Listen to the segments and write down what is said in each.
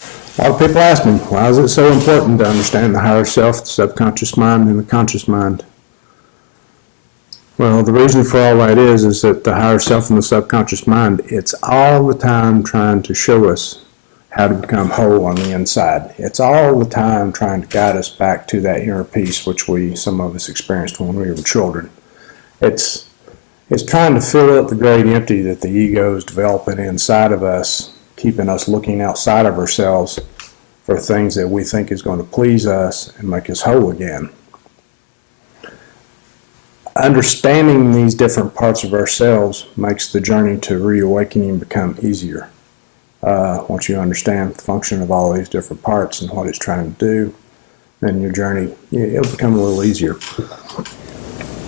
A lot of people ask me, why is it so important to understand the higher self, the subconscious mind, and the conscious mind? Well, the reason for all that is that the higher self and the subconscious mind, it's all the time trying to show us how to become whole on the inside. It's all the time trying to guide us back to that inner peace which some of us experienced when we were children. It's trying to fill up the great empty that the ego is developing inside of us, keeping us looking outside of ourselves for things that we think is going to please us and make us whole again. Understanding these different parts of ourselves makes the journey to reawakening become easier. Once you understand the function of all these different parts and what it's trying to do, then your journey, it'll become a little easier.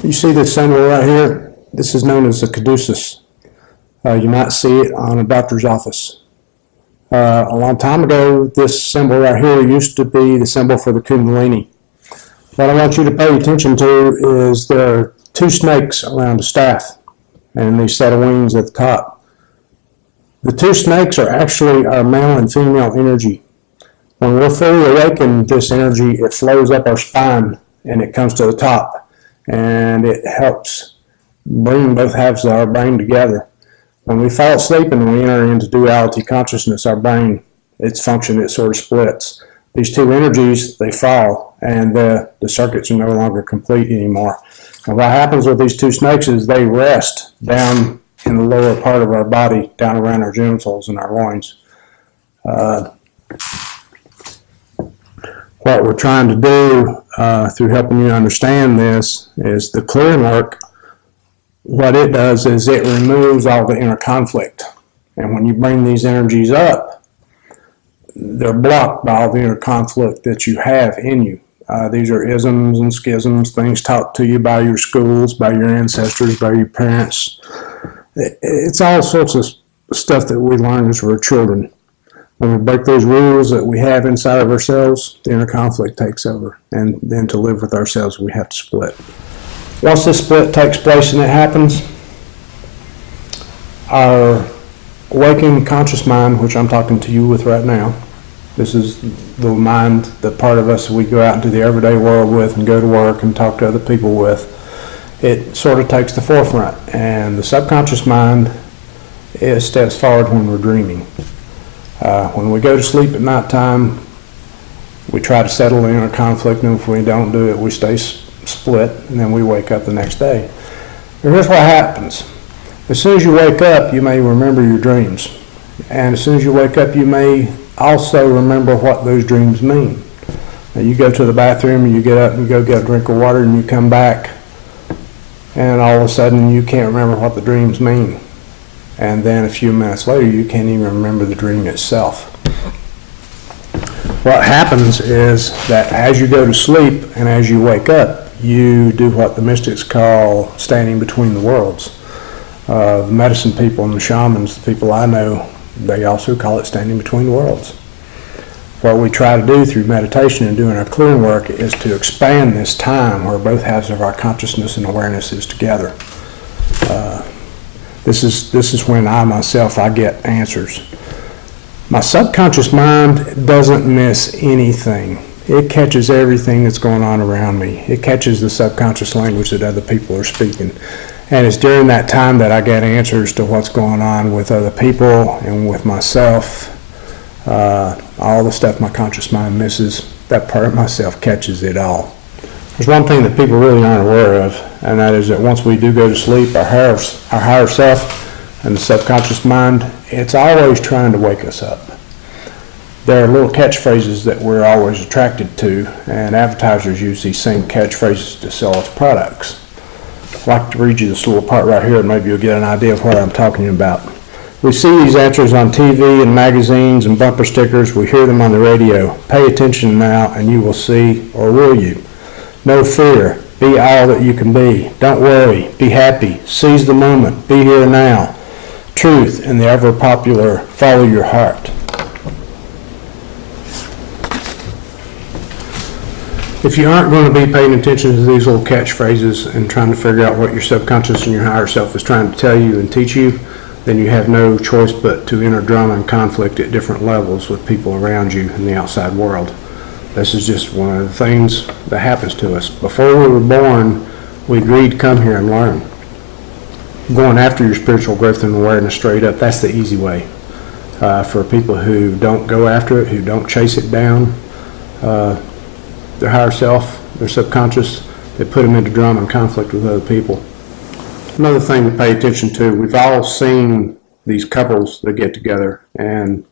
You see this symbol right here? This is known as the caduceus. You might see it on a doctor's office. A long time ago, this symbol right here used to be the symbol for the Kundalini. What I want you to pay attention to is there are two snakes around a staff and these set of wings at the top. The two snakes are actually our male and female energy. When we're fully awakened, this energy, it flows up our spine and it comes to the top, and it helps bring both halves of our brain together. When we fall asleep and we enter into duality consciousness, our brain, its function, it sort of splits. These two energies, they fall, and the circuits are no longer complete anymore. And what happens with these two snakes is they rest down in the lower part of our body, down around our genitals and our loins. What we're trying to do through helping you understand this is the clearing work. What it does is it removes all the inner conflict. And when you bring these energies up, they're blocked by all the inner conflict that you have in you. These are isms and schisms, things taught to you by your schools, by your ancestors, by your parents. It's all sorts of stuff that we learn as we're children. When we break those rules that we have inside of ourselves, the inner conflict takes over. And then to live with ourselves, we have to split. Once this split takes place and it happens, our awakened conscious mind, which I'm talking to you with right now, this is the mind, the part of us we go out into the everyday world with and go to work and talk to other people with, it sort of takes the forefront. And the subconscious mind, it steps forward when we're dreaming. When we go to sleep at nighttime, we try to settle the inner conflict, and if we don't do it, we stay split, and then we wake up the next day. But here's what happens. As soon as you wake up, you may remember your dreams. And as soon as you wake up, you may also remember what those dreams mean. Now, you go to the bathroom, and you get up and you go get a drink of water, and you come back, and all of a sudden you can't remember what the dreams mean. And then a few minutes later, you can't even remember the dream itself. What happens is that as you go to sleep and as you wake up, you do what the mystics call standing between the worlds. The medicine people and the shamans, the people I know, they also call it standing between the worlds. What we try to do through meditation and doing our clearing work is to expand this time where both halves of our consciousness and awareness is together. This is when I get answers. My subconscious mind doesn't miss anything. It catches everything that's going on around me. It catches the subconscious language that other people are speaking. And it's during that time that I get answers to what's going on with other people and with myself. All the stuff my conscious mind misses, that part of myself catches it all. There's one thing that people really aren't aware of, and that is that once we do go to sleep, our higher self and the subconscious mind, it's always trying to wake us up. There are little catchphrases that we're always attracted to, and advertisers use these same catchphrases to sell us products. I'd like to read you this little part right here, and maybe you'll get an idea of what I'm talking about. We see these answers on TV and magazines and bumper stickers. We hear them on the radio. Pay attention now, and you will see, or will you? No fear. Be all that you can be. Don't worry. Be happy. Seize the moment. Be here now. Truth and the ever popular follow your heart. If you aren't going to be paying attention to these little catchphrases and trying to figure out what your subconscious and your higher self is trying to tell you and teach you, then you have no choice but to enter drama and conflict at different levels with people around you in the outside world. This is just one of the things that happens to us. Before we were born, we agreed to come here and learn. Going after your spiritual growth and awareness straight up, that's the easy way. For people who don't go after it, who don't chase it down, their higher self, their subconscious, they put them into drama and conflict with other people. Another thing to pay attention to, we've all seen these couples that get together, and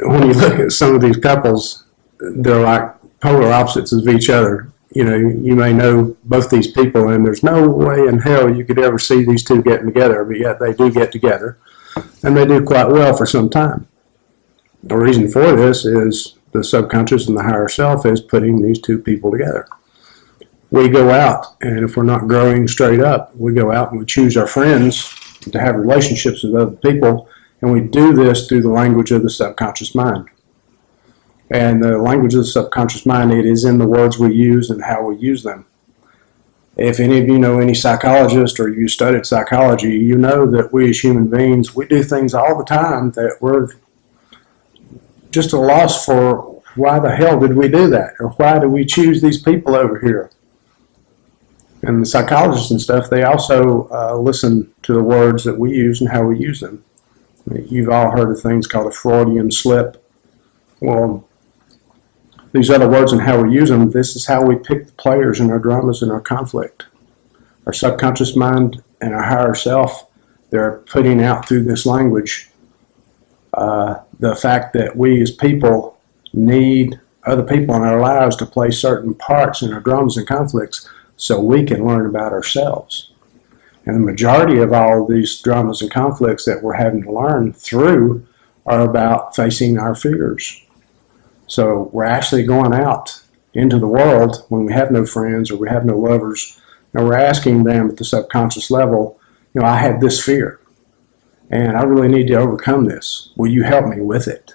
when you look at some of these couples, they're like polar opposites of each other. You know, you may know both these people, and there's no way in hell you could ever see these two getting together, but yet they do get together, and they do quite well for some time. The reason for this is the subconscious and the higher self is putting these two people together. We go out, and if we're not growing straight up, we go out and we choose our friends to have relationships with other people, and we do this through the language of the subconscious mind. And the language of the subconscious mind, it is in the words we use and how we use them. If any of you know any psychologist or you studied psychology, you know that we as human beings, we do things all the time that we're just at a loss for why the hell did we do that? Or why do we choose these people over here? And the psychologists and stuff, they also listen to the words that we use and how we use them. You've all heard of things called a Freudian slip. Well, these other words and how we use them, this is how we pick the players in our dramas and our conflict. Our subconscious mind and our higher self, they're putting out through this language the fact that we as people need other people in our lives to play certain parts in our dramas and conflicts so we can learn about ourselves. And the majority of all of these dramas and conflicts that we're having to learn through are about facing our fears. So we're actually going out into the world when we have no friends or we have no lovers, and we're asking them at the subconscious level, you know, I have this fear, and I really need to overcome this. Will you help me with it?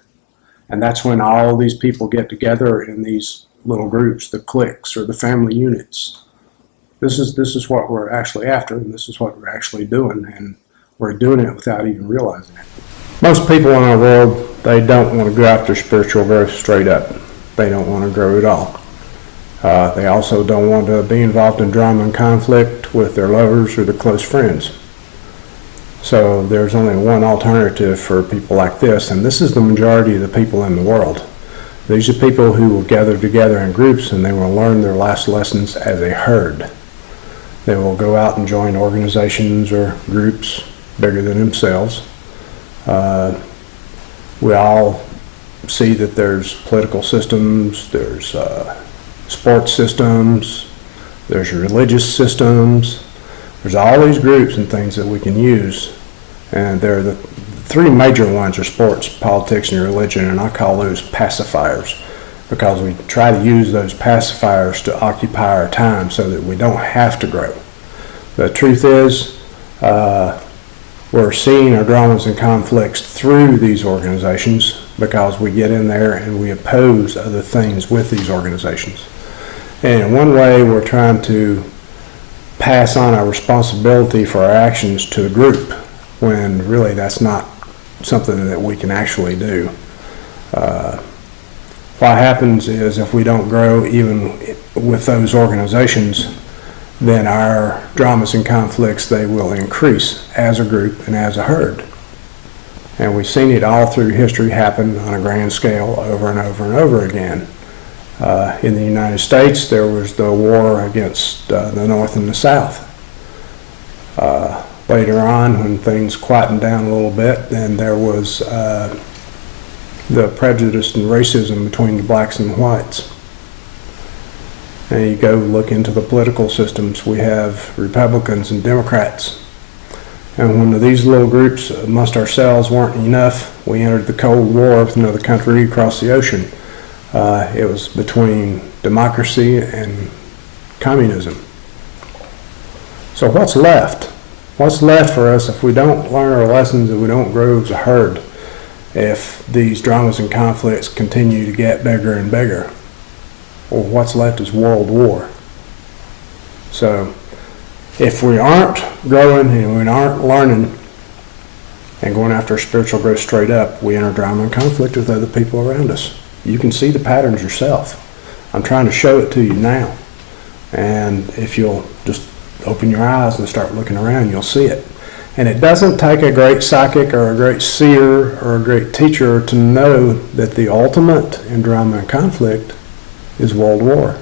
And that's when all these people get together in these little groups, the cliques or the family units. This is what we're actually after, and this is what we're actually doing, and we're doing it without even realizing it. Most people in our world, they don't want to go after spiritual growth straight up. They don't want to grow at all. They also don't want to be involved in drama and conflict with their lovers or their close friends. So there's only one alternative for people like this, and this is the majority of the people in the world. These are people who will gather together in groups, and they will learn their last lessons as a herd. They will go out and join organizations or groups bigger than themselves. We all see that there's political systems, there's sports systems, there's religious systems, there's all these groups and things that we can use. And they're the three major ones are sports, politics, and religion, and I call those pacifiers because we try to use those pacifiers to occupy our time so that we don't have to grow. The truth is, we're seeing our dramas and conflicts through these organizations because we get in there and we oppose other things with these organizations. And in one way, we're trying to pass on our responsibility for our actions to the group when really that's not something that we can actually do. What happens is if we don't grow even with those organizations, then our dramas and conflicts, they will increase as a group and as a herd. And we've seen it all through history happen on a grand scale over and over and over again. In the United States, there was the war against the North and the South. Later on, when things quietened down a little bit, then there was the prejudice and racism between the blacks and the whites. And you go look into the political systems, we have Republicans and Democrats. And when these little groups amongst ourselves weren't enough, we entered the Cold War with another country across the ocean. It was between democracy and communism. So what's left? What's left for us if we don't learn our lessons, if we don't grow as a herd, if these dramas and conflicts continue to get bigger and bigger? Well, what's left is world war. So if we aren't growing and we aren't learning, and going after our spiritual growth straight up, we enter drama and conflict with other people around us. You can see the patterns yourself. I'm trying to show it to you now. And if you'll just open your eyes and start looking around, you'll see it. And it doesn't take a great psychic or a great seer or a great teacher to know that the ultimate in drama and conflict is world war.